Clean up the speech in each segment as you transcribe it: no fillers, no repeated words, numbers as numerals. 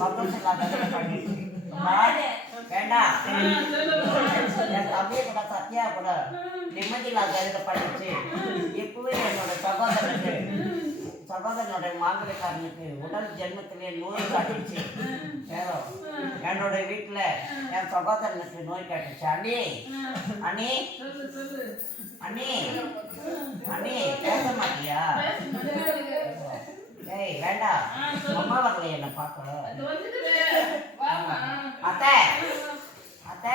சந்தோஷம் இல்லாத பண்ணிடுச்சு. வேண்டாம், என் தம்பியை கூட சத்யா கூட நிம்மதி இல்லாத கருத பண்ணிச்சு. இப்பவே என்னோட சகோதரனுடைய மாங்கலிக்காரனுக்கு உடல் ஜென்மத்திலே நோய் காட்டுச்சு. வேறோ என்னோட வீட்டுல என் சகோதரனுக்கு நோய் காட்டுச்சு. அண்ணி அண்ணி அண்ணி அண்ணி பேச மாட்டியா? ஏய் வேண்டாம், அம்மா வரலையே என்ன பார்க்க. அத்தை அத்தை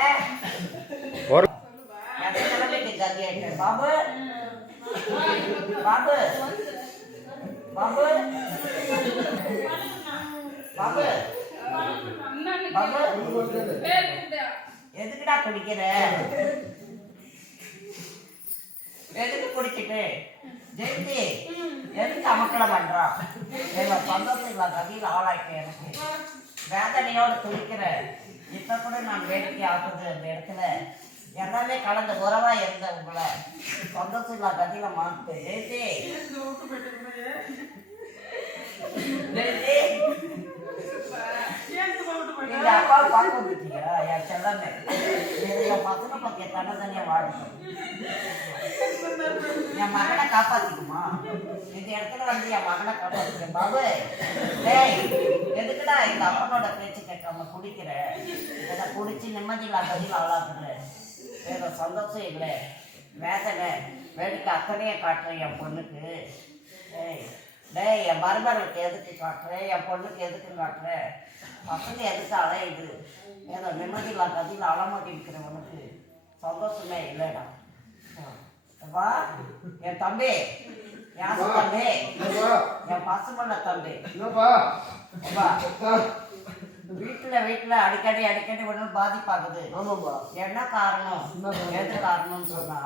கிளம்பிட்டு கதியாயிட்டு. பாபு பாபு பாபு பாபு பாபு எதுக்குடா குடிக்கிற? எதுக்கு குடிச்சிட்டு ஜெயந்தி எதுக்கு அமக்கலை பண்றான்? சந்தோஷம் இல்லை, கதியில் ஆளாயிட்டேன். எனக்கு வேதனையோடு துடிக்கிறேன். இப்ப கூட நான் வேடிக்கை ஆகுது. அந்த இடத்துல எல்லாமே கலந்த உறவா இருந்த உங்களை சந்தோஷம் இல்லா கதியில மாத்து. ஜெயந்தி நீங்க அப்பாவை பார்க்க வந்துட்டீங்க. என் செல்லமே என் பசங்க பத்திய தன்னதனியா வாழணும். என் மகனை காப்பாத்திக்குமா? இந்த இடத்துல வந்து என் மகனை காப்பாத்திக்கிறேன். பாபு டேய் எதுக்குடா இந்த அப்பனோட பேச்சு கேட்காம குடிக்கிற? இதை குடிச்சு நிம்மதியில்லா கதியில் ஆளாக்குற. ஏதோ சந்தோஷம் இல்லை, வேதனை வேடிக்கை அத்தனையே காட்டுறேன் என் பொண்ணுக்கு. டேய் என் மருமகளுக்கு எதுக்கு காட்டுறேன்? என் பொண்ணுக்கு எதுக்கு காட்டுறேன்? பசங்க எதுக்கு அலையுது? ஏதோ நிம்மதியில்லா கதியில் அலமாட்டி இருக்கிறவனுக்கு சந்தோஷமே இல்லைடா. வா என் தம்பி, என் தம்பி, என் பசங்கள தம்பி. வீட்டுல அடிக்கடி ஒண்ணு பாதிப்பாகுது. என்ன காரணம்? எது காரணம்னு சொன்னா,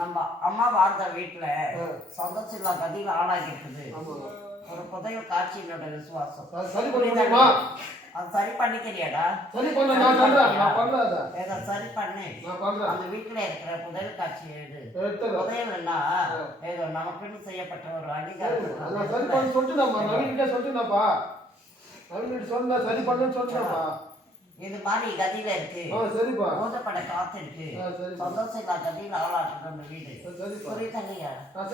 நம்ம அம்மா வாழ்ந்த வீட்டுல சந்தோஷம் இல்லா கதியில் ஆளாகி இருக்குது. ஒரு புதையல் காட்சி என்னோட விசுவாசம். அது சரி பண்ணிக்கிறியாடா? ஏதோ சரி பண்ணு. அந்த வீட்டுல இருக்கிற புதையல் காட்சி எது? புதையல்னா ஏதோ நமக்குன்னு செய்யப்பட்ட ஒரு அதிகாரம். இது மாதிரி கதியில இருக்கு, மோசப்பட காத்து இருக்கு. சந்தோஷம் இல்லா கதியில் ஆளாட்டு அந்த வீடு. புரியுதல்லையா? அந்த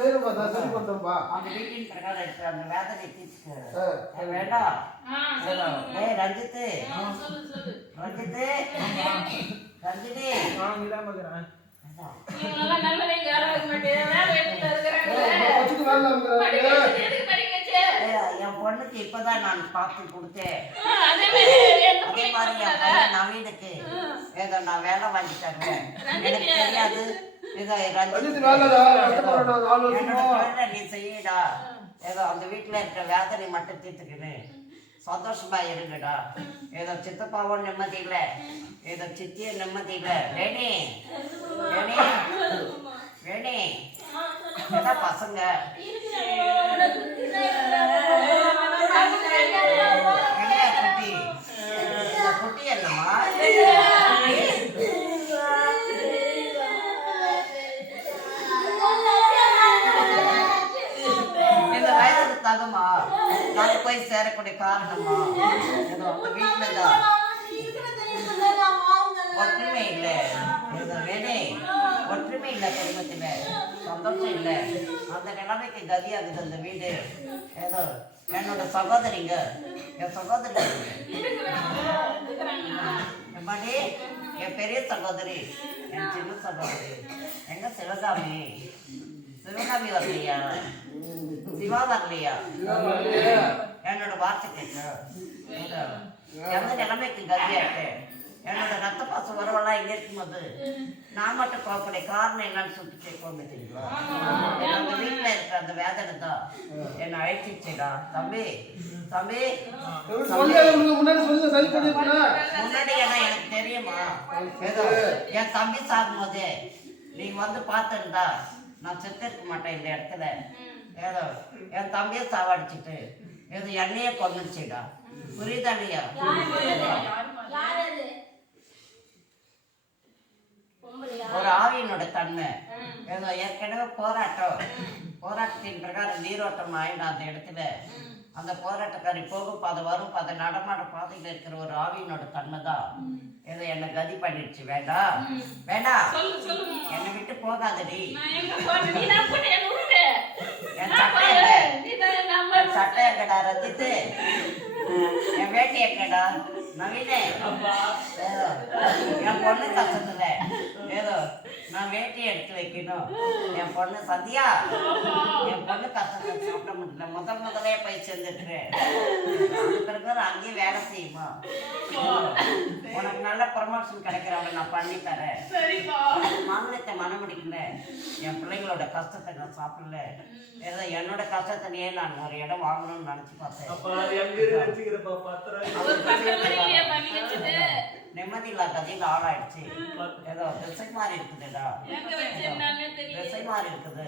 வீட்டின் பிரகாரம் இருக்கு. அந்த வேதனை தீர்த்து வேண்டாம். ஏ ரஞ்சித்து ரஞ்சித்து ரஞ்சினி என் பொண்ணுக்கு இப்பதான் நான் பார்த்து கொடுத்தேன். அதே மாதிரி என் பையன் நவீனுக்கு ஏதோ நான் வேலை வாங்கி தருவேன். எனக்கு தெரியாது. நீ செய்யடா. ஏதோ அந்த வீட்டுல இருக்கிற வேதனை மட்டும் தீர்த்துக்கின்னு சந்தோஷமா இருங்கடா. ஏதோ சித்தப்பாவும் நிம்மதி இல்லை, ஏதோ சித்தியும் நிம்மதி இல்லை. வேணி வேணி வேணி ஏதா பசங்க குட்டி என்னம்மா? இந்த வயதுக்கு தகுமா நான் போய் சேரக்கூடிய காரணமா? ஏதோ அந்த வீட்டுலதான் ஒற்றுமை இல்லை. வேணே ஒற்றுமை இல்லை, குடும்பத்துல சந்தோஷம் இல்லை. அந்த நிலைமைக்கு கதியாகுது அந்த வீடு. ஏதோ என்னோட சகோதரிங்க, என் சகோதரி எம்மாடி, என் பெரிய சகோதரி, என் சின்ன சகோதரி எங்க சிவகாமி வரலையா? சிவா வரலையா? என்னோட வார்த்தை கேட்க எந்த நிலைமைக்கு கதியாட்டு. என்னோட ரத்த பாசம் வரவெல்லாம் இங்க இருக்கும்போது நான் மட்டும் கோப்படைய காரணம் என்னன்னு சொல்லிட்டு கேட்கோமே தெரியுங்களா? அந்த வீட்டுல இருக்கிற அந்த வேதனை தான் என்னை அழைச்சிச்சுடா. தம்பி தம்பி முன்னாடி ஏன்னா எனக்கு தெரியுமா? ஏதோ என் தம்பி சாகும் போதே நீங்க வந்து பார்த்துருந்தா நான் செத்து இருக்க மாட்டேன் இந்த இடத்துல. ஏதோ என் தம்பியை சாவடிச்சுட்டு ஏதோ என்னையே கொண்டுச்சுடா. புரியுதா இல்லையா? ஒரு ஆவியினோட தன்மை ஏதோ ஏற்கனவே போராட்டத்தின் பிரகாரம் நீரோட்டம் ஆயிடும். அந்த இடத்துல அந்த போராட்டக்காரி போகும் பாதை வரும் பாதை நடமாட பாதையில இருக்கிற ஒரு ஆவியினோட தன்மை தான் இதை என்ன கதி பண்ணிடுச்சு. வேண்டாம் வேண்டாம், என்னை விட்டு போகாதடி. என் சட்டை எங்கடா ரத்தித்து, என் வேட்டி எங்கடா நவீனே, என் பொண்ணு கஷ்டத்துல ஏதோ நான் வேட்டி எடுத்து வைக்கணும். என் பொண்ணு சந்தியா, என் பொண்ணு கஷ்டத்தை சாப்பிட முடியல, முதலே போய் செஞ்சுட்டு பிறகு அங்கேயும் வேலை செய்யுமா, உனக்கு நல்ல ப்ரமோஷன் கிடைக்கிறவங்க நான் பண்ணி தரேன். மாநிலத்தை மனம் முடிக்கல, என் பிள்ளைங்களோட கஷ்டத்தை நான் சாப்பிடல, ஏதோ என்னோட கஷ்டத்திலேயே நான் ஒரு இடம் வாங்கணும்னு நினைச்சு பார்த்தேன். நிம்மதி இல்லாத கதையில் ஆளாயிடுச்சு. ஏதோ திசை மாறி இருக்குதுடா, திசை மாறி இருக்குது.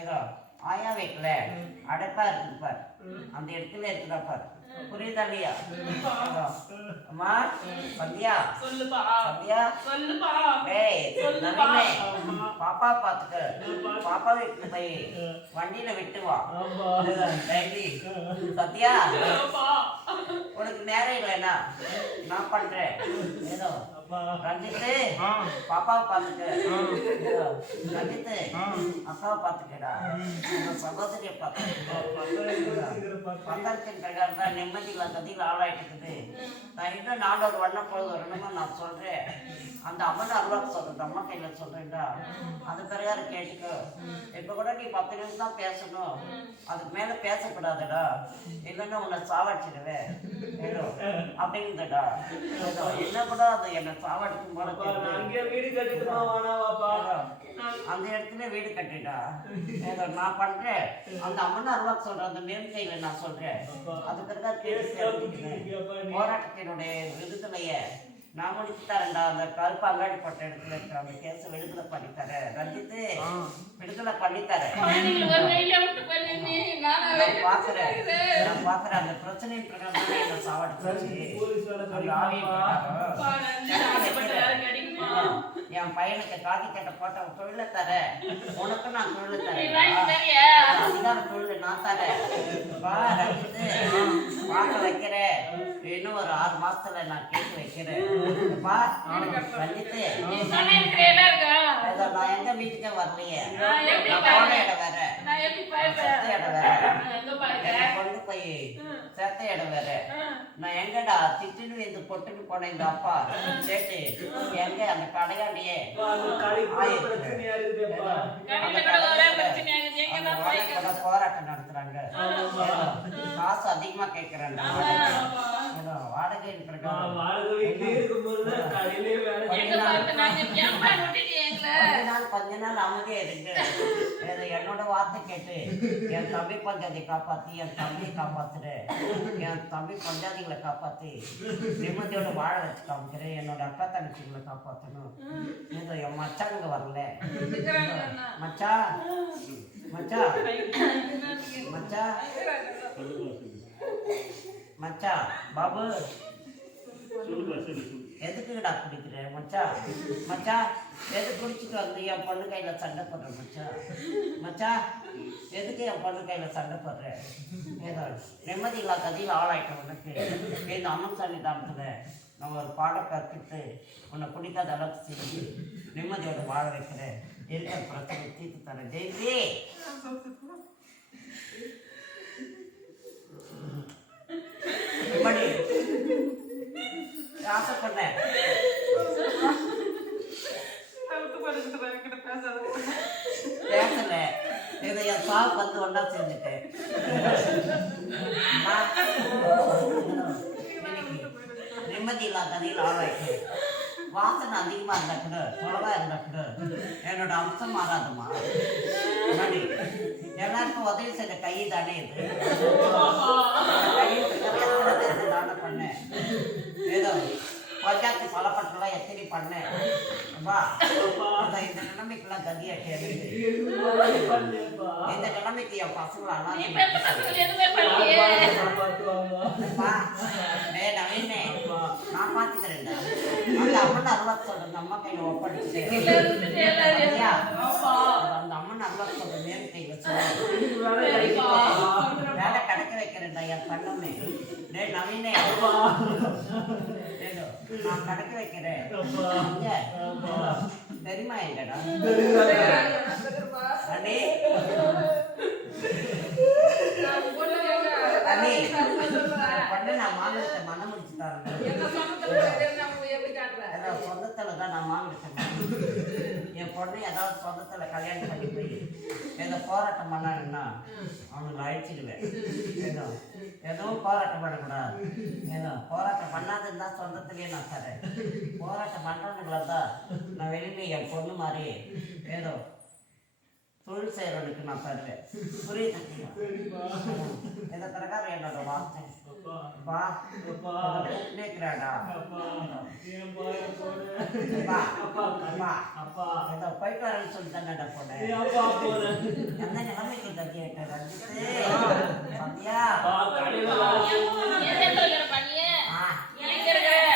ஏதோ ஆயா வீட்டுல அடைப்பா இருக்குது பார், அந்த இடத்துல இருக்குதா பார், புரியுதா இல்லையா? அம்மா சந்தியா, சந்தியா டேய் நவீனே, பாப்பா பாத்துக்க, பாப்பா வீட்டுல போய் வண்டியில விட்டு வா டெய்லி. சந்தியா உனக்கு நேரம் இல்லைன்னா நான் பண்றேன். ஏதோ ரஞ்சித்து பாப்பாவை பாத்துக்க, ரஞ்சித்து அக்காவை பாத்துக்கடா, சகோதரியை பக்கத்தின் தான் நிம்மதி இல்லாததில் ஆளாயிட்டு இருக்குது. நான் இன்னும் 4 வண்ணம் பொழுது வரணுமா நான் சொல்றேன். அந்த அம்மன் அருளாக்கு சொல்றது, அம்மா கையில சொல்றேன்டா, அது பிரகாரம் கேட்டுக்கோ. இப்ப கூட நீ 10 நிமிஷம் தான் பேசணும், அதுக்கு மேல பேசக்கூடாதுடா, இல்லைன்னா உன்னை சாவடிச்சிடுவேன் ஏதோ அப்படிங்குதுடா. ஏதோ என்ன கூட அது என்ன சாவடிக்கும் போல அந்த இடத்துல வீடு கட்டிட்டா. ஏதோ நான் பண்றேன், அந்த அம்மன் அருளாக்கு சொல்றேன், அந்த மேல் கையில நான் சொல்றேன். அது பிறகு போராட்டத்தினுடைய விடுதலைய நான் முடிச்சு தரேன்டா. அந்த கருப்பு அங்காடி போட்ட இடத்துல இருக்க அந்த கேஸ் விடுதலை பண்ணி தரேன். ரஞ்சித்து விடுதலை பண்ணி தரேன். நான் பாக்குறேன் அந்த பிரச்சனையின் பிரகாரம் என்ன சாவடிச்சு என் பையனுக்கு காதி கட்ட போட்ட தொழில தரேன், உனக்கு நான் தொழில் தரேன், அதிகார தொழில் நான் தரேன். ரஞ்சித்து பார்க்க வைக்கிறேன், இன்னும் ஒரு 6 மாசத்துல நான் கேட்டு வைக்கிறேன். ரஞ்சித்து நான் எங்க வீட்டுக்கே வரலையே, நான் போன இடம் வேற, இடம் வேற, கொண்டு போய் செத்த இடம் வேற. நான் எங்கடா திட்டுன்னு இந்த பொட்டுன்னு போன இந்த அப்பா சேட்டு எங்க அந்த கடையாண்டியே போராட்டம் நடத்துறாங்க. காசு அதிகமா கேட்கிறாங்க, வாடகை கொஞ்ச நாள் அமைதியா இருக்கு. என்னோட வார்த்தை கேட்டு என் தம்பி பஞ்சாதியை காப்பாத்தி, என் தம்பியை காப்பாத்துரு, என் தம்பி பஞ்சாதிகளை காப்பாத்தி நிம்மதியோட வாழ வச்சு காமிக்கிறேன். என்னோட அக்கா தங்கச்சிகளை காப்பாற்றணும். ஏதோ என் மச்சானுங்க வரல. மச்சா மச்சா மச்சா மச்சா பாபு எதுக்குடா குடிக்கிற மச்சா? மச்சா எது குடிச்சிட்டு வந்து என் பொண்ணு கையில சண்டை போடுற மச்சா? மச்சா எதுக்கு என் பொண்ணு கையில சண்டை போடுற? ஏதோ நிம்மதி இல்லா கதையில் ஆளாயிட்ட உனக்கு இந்த அம்மன் சன்னிதானத்துல நான் ஒரு பாடம் கற்பித்து உன்னை குடிக்காத அளவுக்கு செஞ்சு நிம்மதியோட வாழ வைக்கிறேன். இருக்கிற பிரச்சனை தீர்த்து தரேன். ஜெயந்தி மணி ஆசை பண்ணேன் பேசல, இதை என் சாவுக்கு வந்து ஒன்றா செஞ்சுட்டேன். நிம்மதி இல்லாத கதையில் ஆளாயிட்டு வாசனை அதிகமாக இருந்தா கூட தொலைவா இருந்தா கூட என்னோட அம்சம் மாறாதுமா. எல்லாருக்கும் உதவி செய்த கை தானே இது, கையில் நானே பண்ணேன். ஏதோ பஞ்சாயத்து பலப்பட்டெல்லாம் எத்தனை பண்ணேன். இந்த நிலைமைக்கெல்லாம் கதியாட்டே இந்த நிலைமைக்கு என் பசங்களா நவீனே நான் பாத்துக்கிறேன். அந்த அம்மன் அருளா சொல்றேன், அம்மா கையில ஒப்படைச்சு அந்த அம்மன் அருளா சொல்ற நேரம் கையில வேலை கிடைக்க வைக்கிறேன்டா. தங்கமே டேய் நவீனே ஏதோ நான் கணக்கு வைக்கிறேன் இங்க. தெரியுமா எங்கடா அண்ணே அண்ணே பண்ண நான் மாநிலத்தை மனம் முடிச்சு தரேன் சொந்தத்துல தான் நான் மாநிலத்தை என் பொண்ணு ஏதாவது சொந்தத்துல கல்யாணம் பண்ணி போய் ஏதோ போராட்டம் பண்ணாங்கன்னா அவனுக்கு அழிச்சிடுவேன் ஏதோ எதுவும் போராட்டம் பண்ணக்கூடாது ஏதோ போராட்டம் பண்ணாதுன்னு தான் சொந்தத்திலேயே நான் தரேன் போராட்டம் பண்ணுறவனுங்களா தான் நான் வெளியில என் பொண்ணு மாதிரி ஏதோ தொழில் செய்கிறவனுக்கு நான் தருவேன் புரியுது இந்த பிரகாரம் என்னோட வார்த்தை பா நிற்கிறாடா ஏதோ போயிட்டு வரேன்னு சொல்லி தானடா போனேன் அந்த நிலைமைக்கு தட்டி சந்தியா